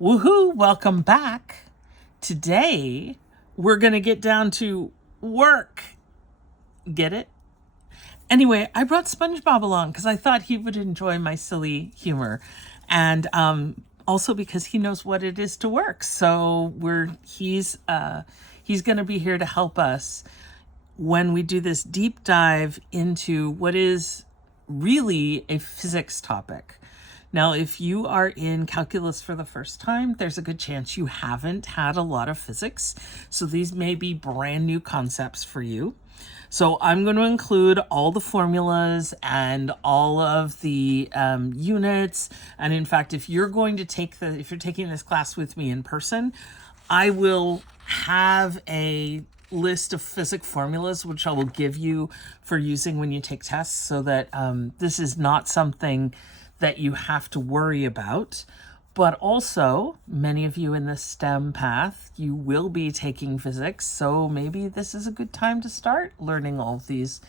Woohoo! Welcome back. Today, we're going to get down to work. Get it? Anyway, I brought SpongeBob along because I thought he would enjoy my silly humor. And also because he knows what it is to work. So he's going to be here to help us when we do this deep dive into what is really a physics topic. Now, if you are in calculus for the first time, there's a good chance you haven't had a lot of physics. So these may be brand new concepts for you. So I'm going to include all the formulas and all of the units. And in fact, if you're taking this class with me in person, I will have a list of physics formulas, which I will give you for using when you take tests, so that this is not something that you have to worry about. But also, many of you in the STEM path, you will be taking physics, so maybe this is a good time to start learning all of these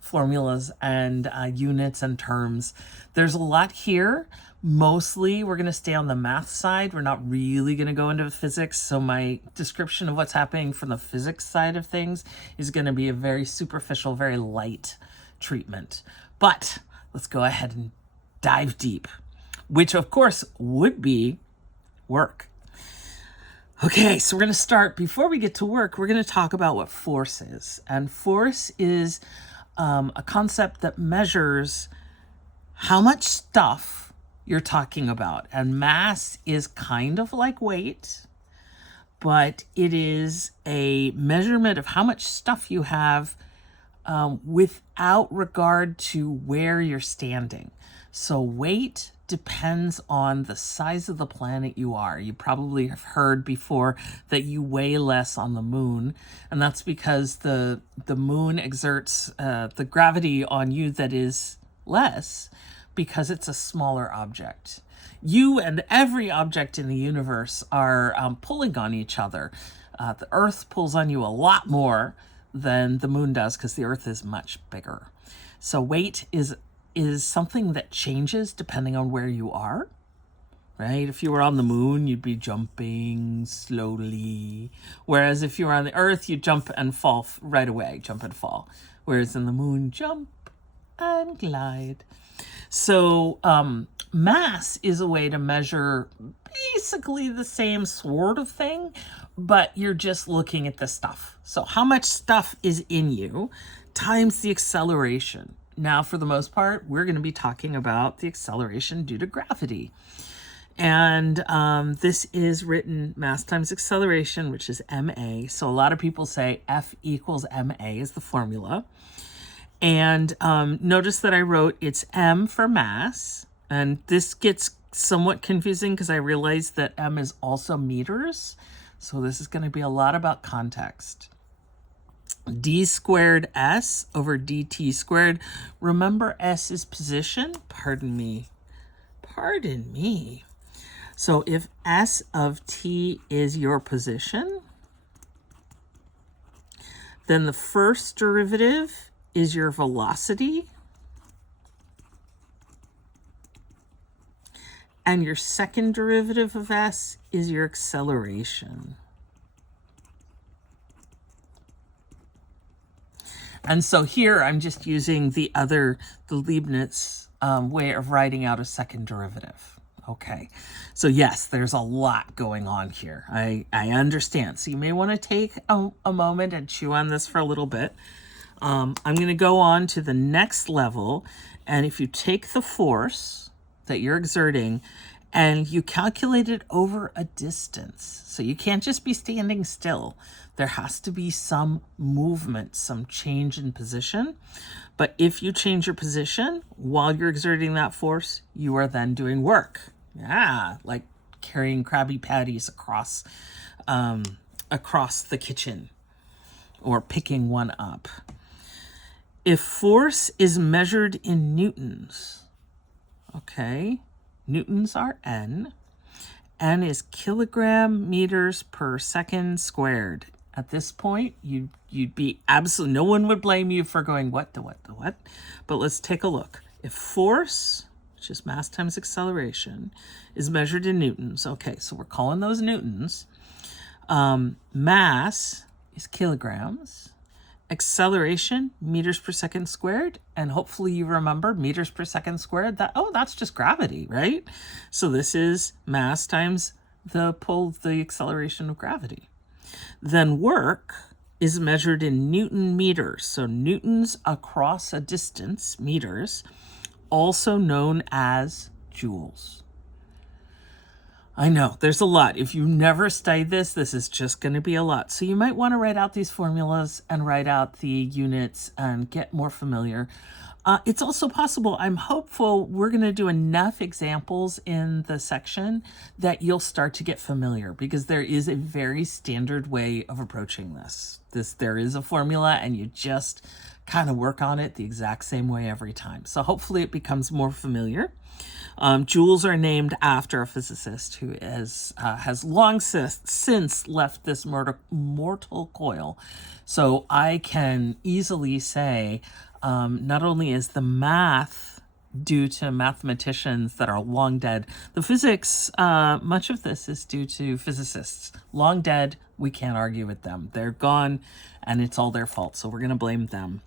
formulas and units and terms. There's a lot here. Mostly, we're going to stay on the math side. We're not really going to go into physics, so my description of what's happening from the physics side of things is going to be a very superficial, very light treatment. But let's go ahead and dive deep, which of course would be work. Okay, so we're going to start. Before we get to work, we're going to talk about what force is. And force is a concept that measures how much stuff you're talking about. And mass is kind of like weight, but it is a measurement of how much stuff you have without regard to where you're standing. So weight depends on the size of the planet you are. You probably have heard before that you weigh less on the moon, and that's because the moon exerts the gravity on you that is less because it's a smaller object. You and every object in the universe are pulling on each other. The Earth pulls on you a lot more than the moon does because the Earth is much bigger. So weight is something that changes depending on where you are, right? If you were on the moon, you'd be jumping slowly. Whereas if you were on the Earth, you'd jump and fall right away, jump and fall. Whereas in the moon, jump and glide. So mass is a way to measure basically the same sort of thing, but you're just looking at the stuff. So how much stuff is in you times the acceleration. Now, for the most part, we're going to be talking about the acceleration due to gravity. And this is written mass times acceleration, which is ma. So a lot of people say F equals ma is the formula. And notice that I wrote it's m for mass. And this gets somewhat confusing because I realized that m is also meters. So this is going to be a lot about context. D squared s over dt squared. Remember, s is position. Pardon me. So if s of t is your position, then the first derivative is your velocity, and your second derivative of s is your acceleration. And so here I'm just using the Leibniz way of writing out a second derivative. Okay, so yes, there's a lot going on here. I understand. So you may want to take a moment and chew on this for a little bit. I'm going to go on to the next level. And if you take the force that you're exerting and you calculate it over a distance, so you can't just be standing still. There has to be some movement, some change in position. But if you change your position while you're exerting that force, you are then doing work. Yeah, like carrying Krabby Patties across the kitchen or picking one up. If force is measured in newtons, okay, newtons are N. N is kilogram meters per second squared. At this point, you'd be absolutely, no one would blame you for going what to what to what. But let's take a look. If force which is mass times acceleration, is measured in newtons. Okay, so we're calling those newtons. Mass is kilograms. Acceleration, meters per second squared. And hopefully you remember meters per second squared. That's just gravity, right? So this is mass times the acceleration of gravity. Then work is measured in Newton meters. So newtons across a distance, meters, also known as joules. I know, there's a lot. If you never studied this is just going to be a lot. So you might want to write out these formulas and write out the units and get more familiar. It's also possible, I'm hopeful, we're going to do enough examples in the section that you'll start to get familiar, because there is a very standard way of approaching this. There is a formula and you just kind of work on it the exact same way every time. So hopefully it becomes more familiar. Joules are named after a physicist who has long since left this mortal coil. So I can easily say, not only is the math due to mathematicians that are long dead, the physics, much of this is due to physicists. Long dead, we can't argue with them. They're gone and it's all their fault. So we're going to blame them.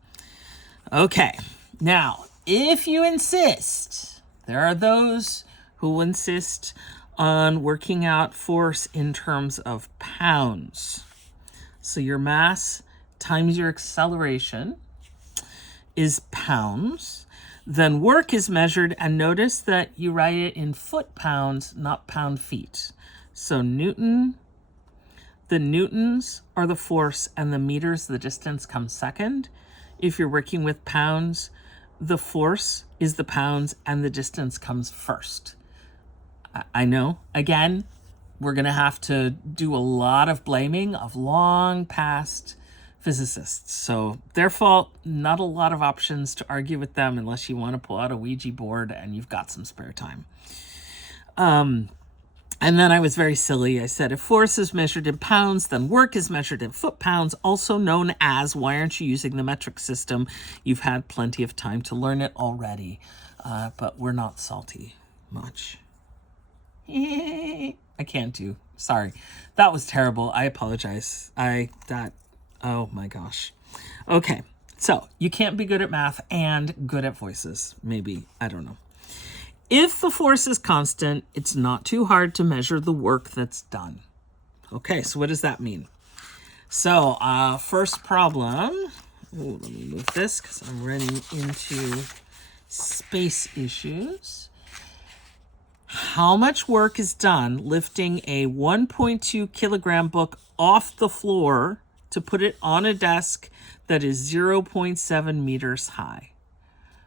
Okay, now, if you insist, there are those who insist on working out force in terms of pounds. So your mass times your acceleration is pounds. Then work is measured, and notice that you write it in foot-pounds, not pound-feet. So Newton, the newtons are the force, and the meters, the distance, comes second. If you're working with pounds, the force is the pounds and the distance comes first. I know, again, we're going to have to do a lot of blaming of long past physicists. So their fault, not a lot of options to argue with them unless you want to pull out a Ouija board and you've got some spare time. And then I was very silly. I said, if force is measured in pounds, then work is measured in foot-pounds, also known as, why aren't you using the metric system? You've had plenty of time to learn it already, but we're not salty much. I can't do. Sorry. That was terrible. I apologize. Oh my gosh. Okay. So you can't be good at math and good at voices. Maybe. I don't know. If the force is constant, it's not too hard to measure the work that's done. Okay, so what does that mean? So, first problem. Let me move this because I'm running into space issues. How much work is done lifting a 1.2 kilogram book off the floor to put it on a desk that is 0.7 meters high?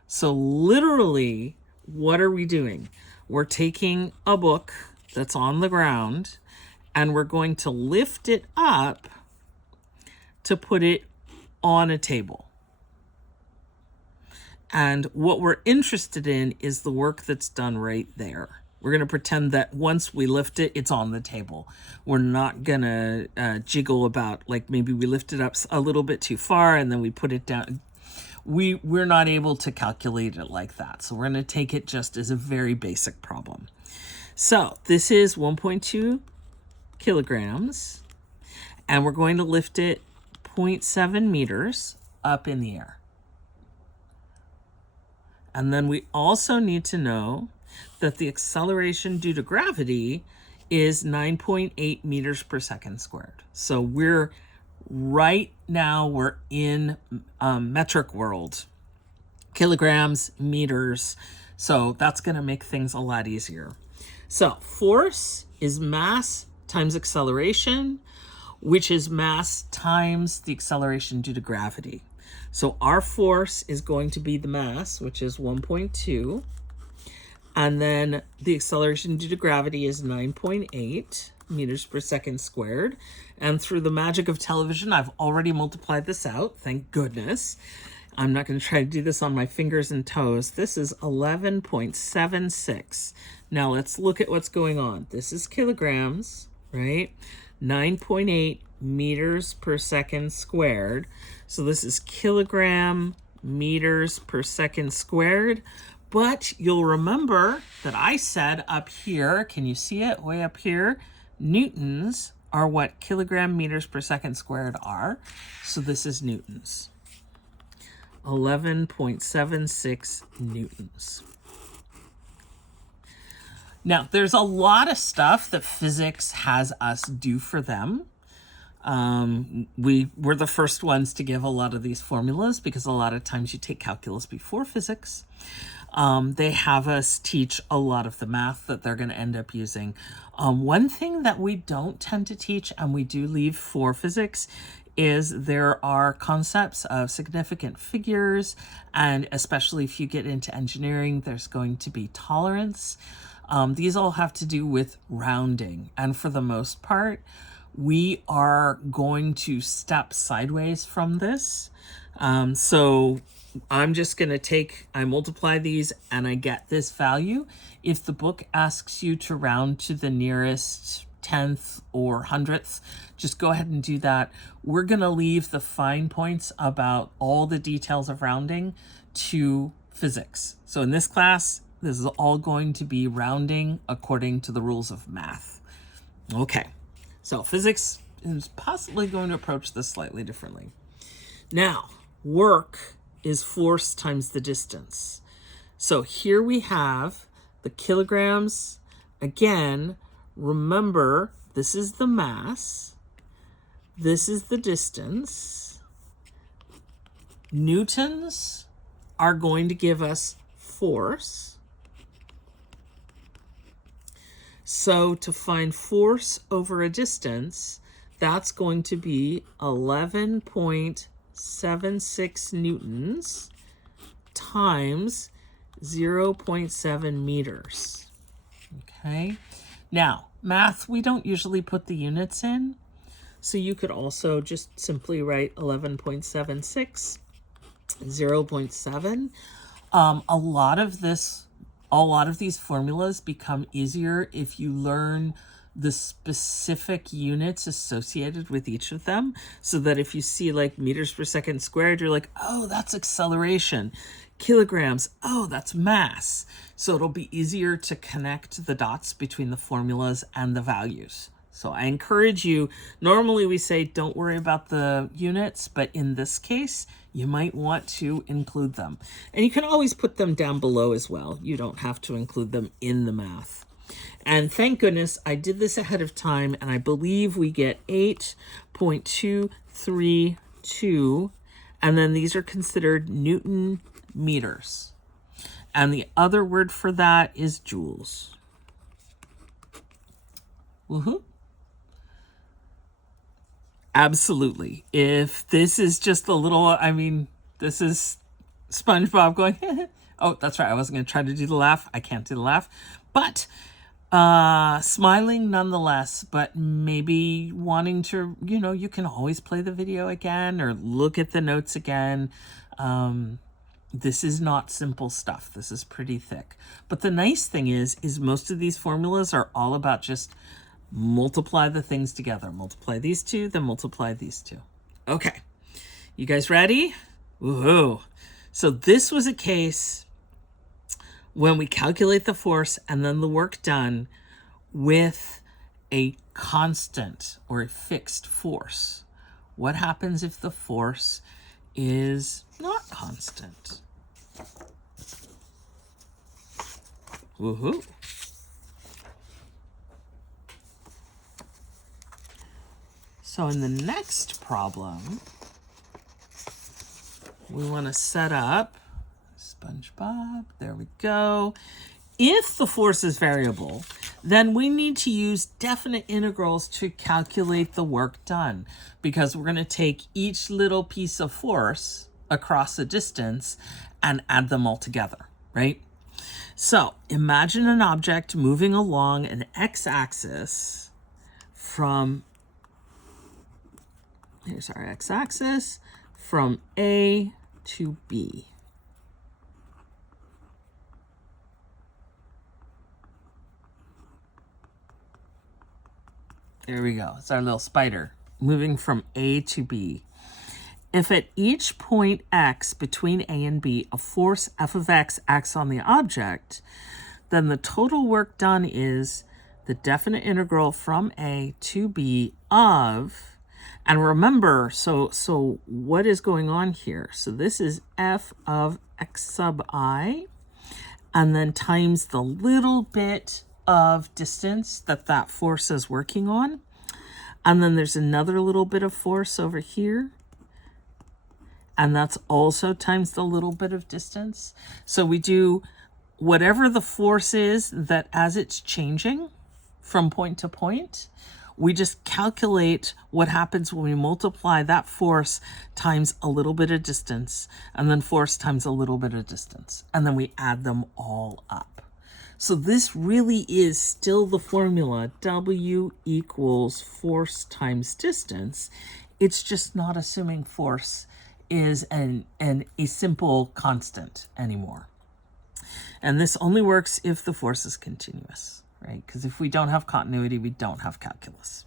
So literally, what are we doing? We're taking a book that's on the ground and we're going to lift it up to put it on a table. And what we're interested in is the work that's done right there. We're going to pretend that once we lift it, it's on the table. We're not going to jiggle about, like maybe we lift it up a little bit too far and then we put it down. We're not able to calculate it like that. So we're going to take it just as a very basic problem. So this is 1.2 kilograms, and we're going to lift it 0.7 meters up in the air. And then we also need to know that the acceleration due to gravity is 9.8 meters per second squared. So right now we're in metric world, kilograms, meters. So that's going to make things a lot easier. So force is mass times acceleration, which is mass times the acceleration due to gravity. So our force is going to be the mass, which is 1.2. And then the acceleration due to gravity is 9.8 meters per second squared. And through the magic of television, I've already multiplied this out. Thank goodness. I'm not going to try to do this on my fingers and toes. This is 11.76. Now let's look at what's going on. This is kilograms, right? 9.8 meters per second squared. So this is kilogram meters per second squared. But you'll remember that I said up here, can you see it way up here? Newtons are what kilogram meters per second squared are. So this is newtons. 11.76 newtons. Now, there's a lot of stuff that physics has us do for them. We were the first ones to give a lot of these formulas because a lot of times you take calculus before physics. They have us teach a lot of the math that they're going to end up using. One thing that we don't tend to teach and we do leave for physics is there are concepts of significant figures, and especially if you get into engineering, there's going to be tolerance. These all have to do with rounding, and for the most part, we are going to step sideways from this. So I'm just going to I multiply these and I get this value. If the book asks you to round to the nearest tenth or hundredth, just go ahead and do that. We're going to leave the fine points about all the details of rounding to physics. So in this class, this is all going to be rounding according to the rules of math. Okay, so physics is possibly going to approach this slightly differently. Now, work is force times the distance. So here we have the kilograms. Again, remember, this is the mass. This is the distance. Newtons are going to give us force. So to find force over a distance, that's going to be 11.76 newtons times 0.7 meters. Okay. Now, math, we don't usually put the units in. So you could also just simply write 11.76, 0.7. A lot of these formulas become easier if you learn the specific units associated with each of them, so that if you see like meters per second squared, you're like, oh, that's acceleration. Kilograms, oh, that's mass. So it'll be easier to connect the dots between the formulas and the values. So I encourage you, normally we say don't worry about the units, but in this case, you might want to include them. And you can always put them down below as well. You don't have to include them in the math. And thank goodness I did this ahead of time, and I believe we get 8.232, and then these are considered Newton meters. And the other word for that is joules. Woohoo! Absolutely. If this is just a little, this is SpongeBob going, oh, that's right. I wasn't going to try to do the laugh. I can't do the laugh. But smiling nonetheless, but maybe wanting to, you can always play the video again or look at the notes again. This is not simple stuff. This is pretty thick. But the nice thing is most of these formulas are all about just multiply the things together. Multiply these two, then multiply these two. Okay, you guys ready? Woohoo! So this was a case when we calculate the force and then the work done with a constant or a fixed force. What happens if the force is not constant? Woohoo! So in the next problem, we want to set up SpongeBob. There we go. If the force is variable, then we need to use definite integrals to calculate the work done, because we're going to take each little piece of force across a distance and add them all together, right? So imagine an object moving along an x-axis from here's our x-axis, from A to B. There we go. It's our little spider moving from A to B. If at each point x between A and B, a force f of x acts on the object, then the total work done is the definite integral from A to B of, and remember, so what is going on here? So this is f of x sub I, and then times the little bit of distance that force is working on. And then there's another little bit of force over here. And that's also times the little bit of distance. So we do whatever the force is that as it's changing from point to point, we just calculate what happens when we multiply that force times a little bit of distance, and then force times a little bit of distance, and then we add them all up. So this really is still the formula, W equals force times distance. It's just not assuming force is a simple constant anymore. And this only works if the force is continuous, right? Because if we don't have continuity, we don't have calculus.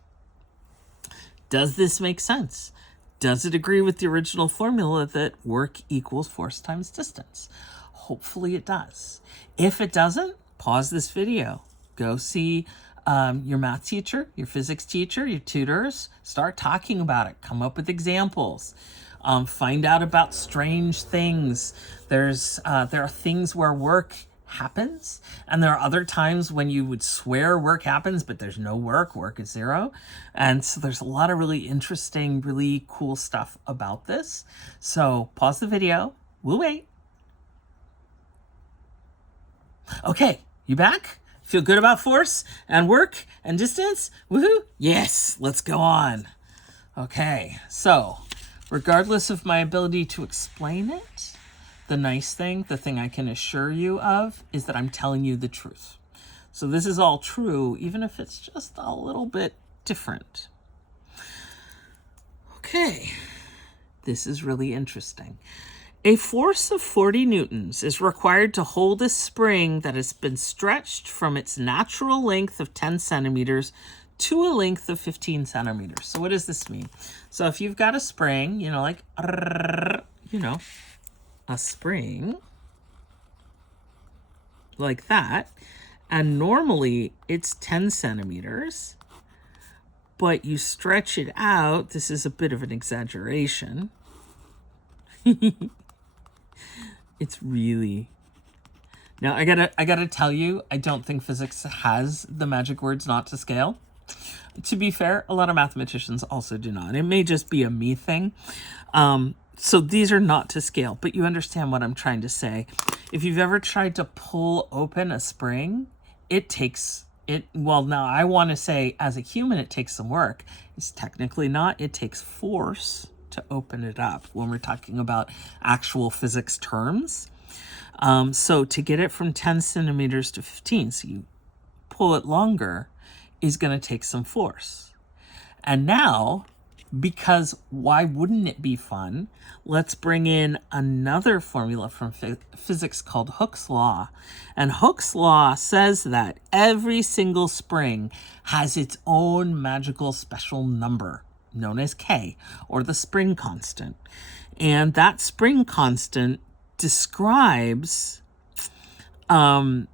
Does this make sense? Does it agree with the original formula that work equals force times distance? Hopefully it does. If it doesn't, pause this video. Go see your math teacher, your physics teacher, your tutors. Start talking about it. Come up with examples. Find out about strange things. There are things where work happens, and there are other times when you would swear work happens, but there's no work. Work is zero. And so there's a lot of really interesting, really cool stuff about this. So pause the video. We'll wait. Okay, you back? Feel good about force and work and distance? Woohoo! Yes, let's go on. Okay, so regardless of my ability to explain it, the nice thing, the thing I can assure you of, is that I'm telling you the truth. So this is all true, even if it's just a little bit different. Okay, this is really interesting. A force of 40 newtons is required to hold a spring that has been stretched from its natural length of 10 centimeters to a length of 15 centimeters. So what does this mean? So if you've got a spring, like, a spring like that, and normally it's 10 centimeters, but you stretch it out. This is a bit of an exaggeration. It's really... Now, I gotta tell you, I don't think physics has the magic words not to scale. To be fair, a lot of mathematicians also do not. It may just be a me thing. So these are not to scale, but you understand what I'm trying to say. If you've ever tried to pull open a spring, now I want to say as a human, it takes some work. It's technically not. It takes force to open it up when we're talking about actual physics terms. So to get it from 10 centimeters to 15, so you pull it longer, is going to take some force. And now, because why wouldn't it be fun, let's bring in another formula from physics called Hooke's law. And Hooke's law says that every single spring has its own magical special number, known as K, or the spring constant. And that spring constant describes how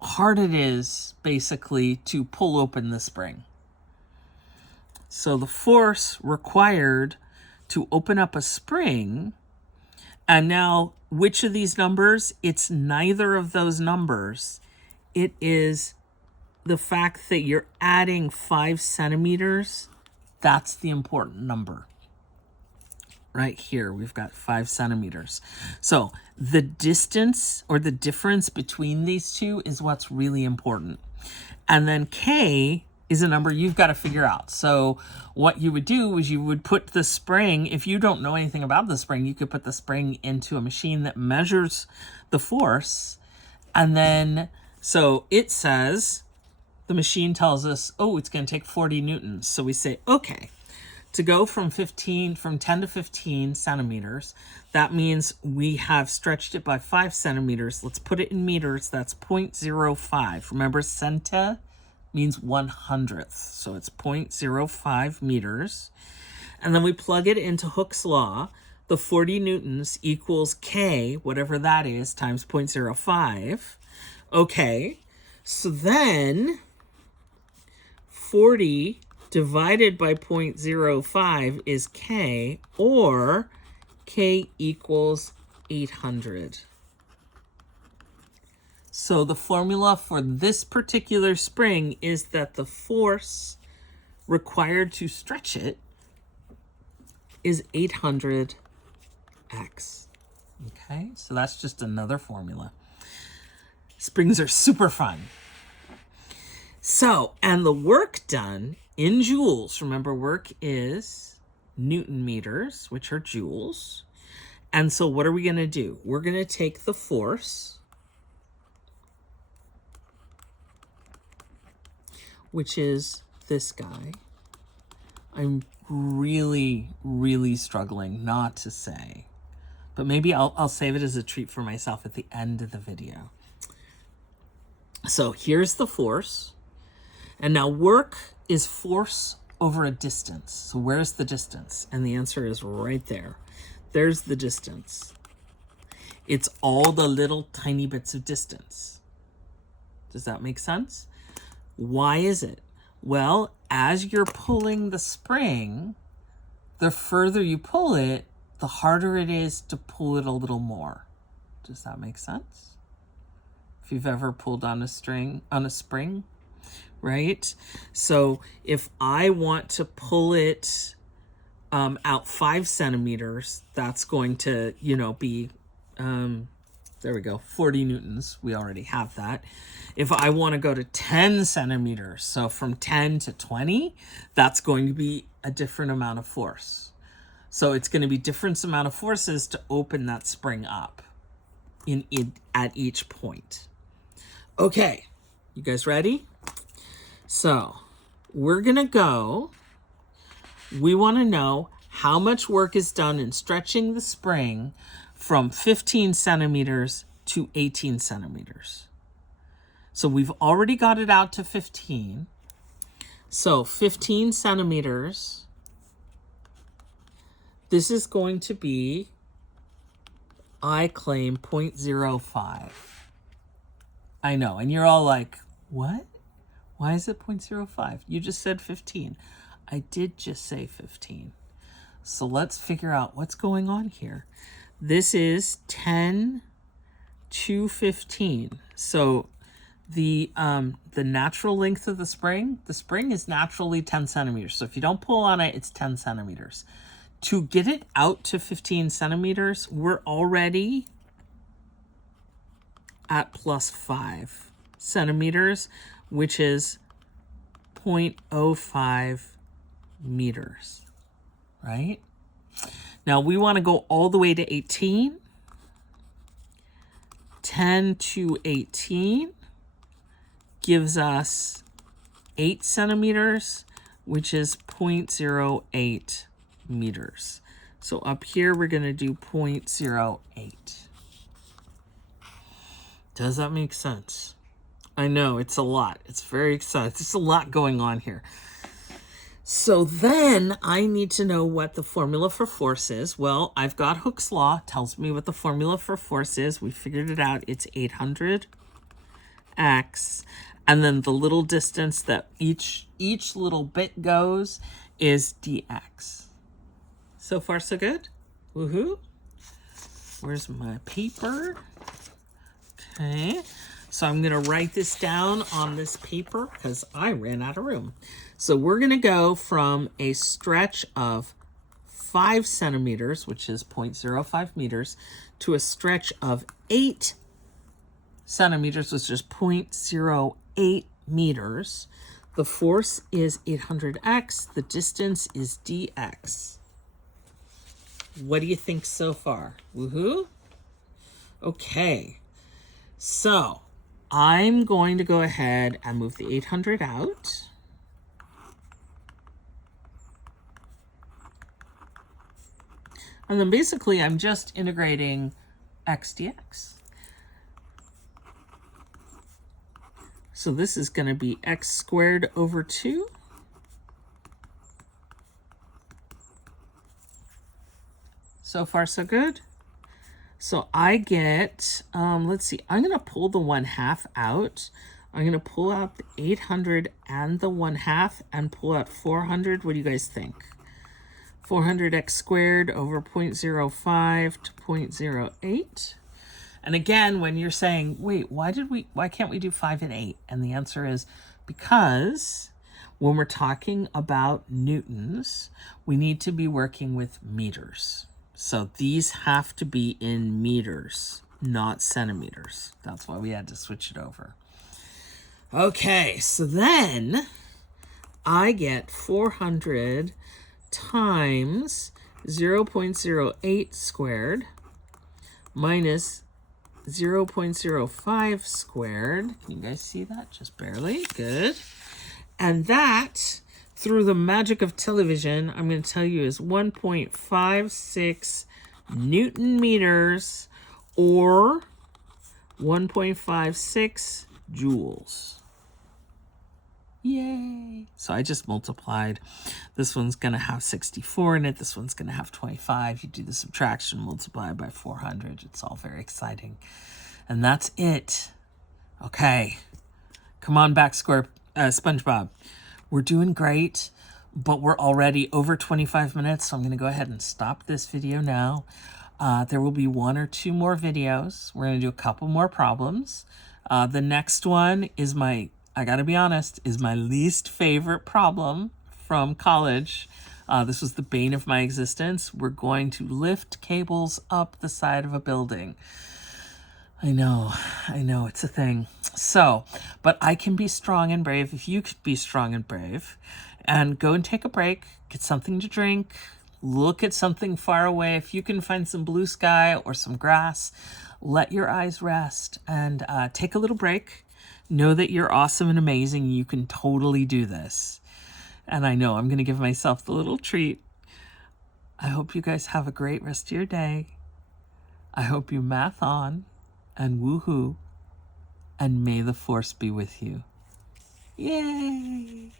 hard it is, basically, to pull open the spring. So the force required to open up a spring, and now which of these numbers? It's neither of those numbers. It is the fact that you're adding 5 centimeters. That's the important number. Right here, we've got 5 centimeters. So the distance or the difference between these two is what's really important. And then K is a number you've got to figure out. So what you would do is you would put the spring, if you don't know anything about the spring, you could put the spring into a machine that measures the force. And then, so it says, the machine tells us, oh, it's going to take 40 newtons. So we say, okay, to go from 10 to 15 centimeters, that means we have stretched it by 5 centimeters. Let's put it in meters. That's 0.05. Remember, centa means 1/100th. So it's 0.05 meters. And then we plug it into Hooke's law. The 40 newtons equals K, whatever that is, times 0.05. Okay, so then 40 divided by 0.05 is K, or K equals 800. So the formula for this particular spring is that the force required to stretch it is 800x. Okay, so that's just another formula. Springs are super fun. So, and the work done in joules, remember work is Newton meters, which are joules. And so what are we going to do? We're going to take the force, which is this guy. I'm really, really struggling not to say, but maybe I'll save it as a treat for myself at the end of the video. So here's the force. And now work is force over a distance. So where's the distance? And the answer is right there. There's the distance. It's all the little tiny bits of distance. Does that make sense? Why is it? Well, as you're pulling the spring, the further you pull it, the harder it is to pull it a little more. Does that make sense? If you've ever pulled on a spring, right? So if I want to pull it out 5 centimeters, that's going to, be, there we go, 40 newtons. We already have that. If I want to go to 10 centimeters, so from 10 to 20, that's going to be a different amount of force. So it's going to be different amount of forces to open that spring up at each point. Okay, you guys ready? So we're going to go, we want to know how much work is done in stretching the spring from 15 centimeters to 18 centimeters. So we've already got it out to 15. So 15 centimeters, this is going to be, I claim, 0.05. I know, and you're all like, what? Why is it 0.05? You just said 15. I did just say 15. So let's figure out what's going on here. This is 10 to 15. So the natural length of the spring is naturally 10 centimeters. So if you don't pull on it, it's 10 centimeters. To get it out to 15 centimeters, we're already at plus 5 centimeters, which is 0.05 meters, right? Now we want to go all the way to 18. 10 to 18 gives us 8 centimeters, which is 0.08 meters. So up here, we're going to do 0.08. Does that make sense? I know, it's a lot. It's very exciting. There's a lot going on here. So then I need to know what the formula for force is. Well, I've got Hooke's law, tells me what the formula for force is. We figured it out. It's 800x. And then the little distance that each little bit goes is dx. So far, so good? Woohoo. Where's my paper? Okay. So I'm going to write this down on this paper because I ran out of room. So we're going to go from a stretch of 5 centimeters, which is 0.05 meters, to a stretch of 8 centimeters, which is 0.08 meters. The force is 800x. The distance is dx. What do you think so far? Woohoo? Okay. So I'm going to go ahead and move the 800 out. And then basically I'm just integrating x dx. So this is going to be x squared over 2 So far, so good. So I get, let's see, I'm going to pull the 1/2 out. I'm going to pull out the 800 and the 1/2 and pull out 400. What do you guys think? 400x squared over 0.05 to 0.08. And again, when you're saying, wait, why can't we do 5 and 8? And the answer is because when we're talking about newtons, we need to be working with meters. So these have to be in meters, not centimeters. That's why we had to switch it over. Okay, so then I get 400 times 0.08 squared minus 0.05 squared. Can you guys see that? Just barely. Good. And that, through the magic of television, I'm going to tell you is 1.56 Newton meters or 1.56 joules. Yay. So I just multiplied. This one's going to have 64 in it. This one's going to have 25. You do the subtraction, multiply by 400. It's all very exciting. And that's it. Okay. Come on back, SpongeBob. We're doing great, but we're already over 25 minutes. So I'm going to go ahead and stop this video now. There will be 1 or 2 more videos. We're going to do a couple more problems. The next one is I gotta be honest, is my least favorite problem from college. This was the bane of my existence. We're going to lift cables up the side of a building. I know, it's a thing. So, but I can be strong and brave if you could be strong and brave. And go and take a break, get something to drink, look at something far away. If you can find some blue sky or some grass, let your eyes rest and take a little break. Know that you're awesome and amazing. You can totally do this. And I know I'm going to give myself the little treat. I hope you guys have a great rest of your day. I hope you math on and woohoo. And may the force be with you. Yay!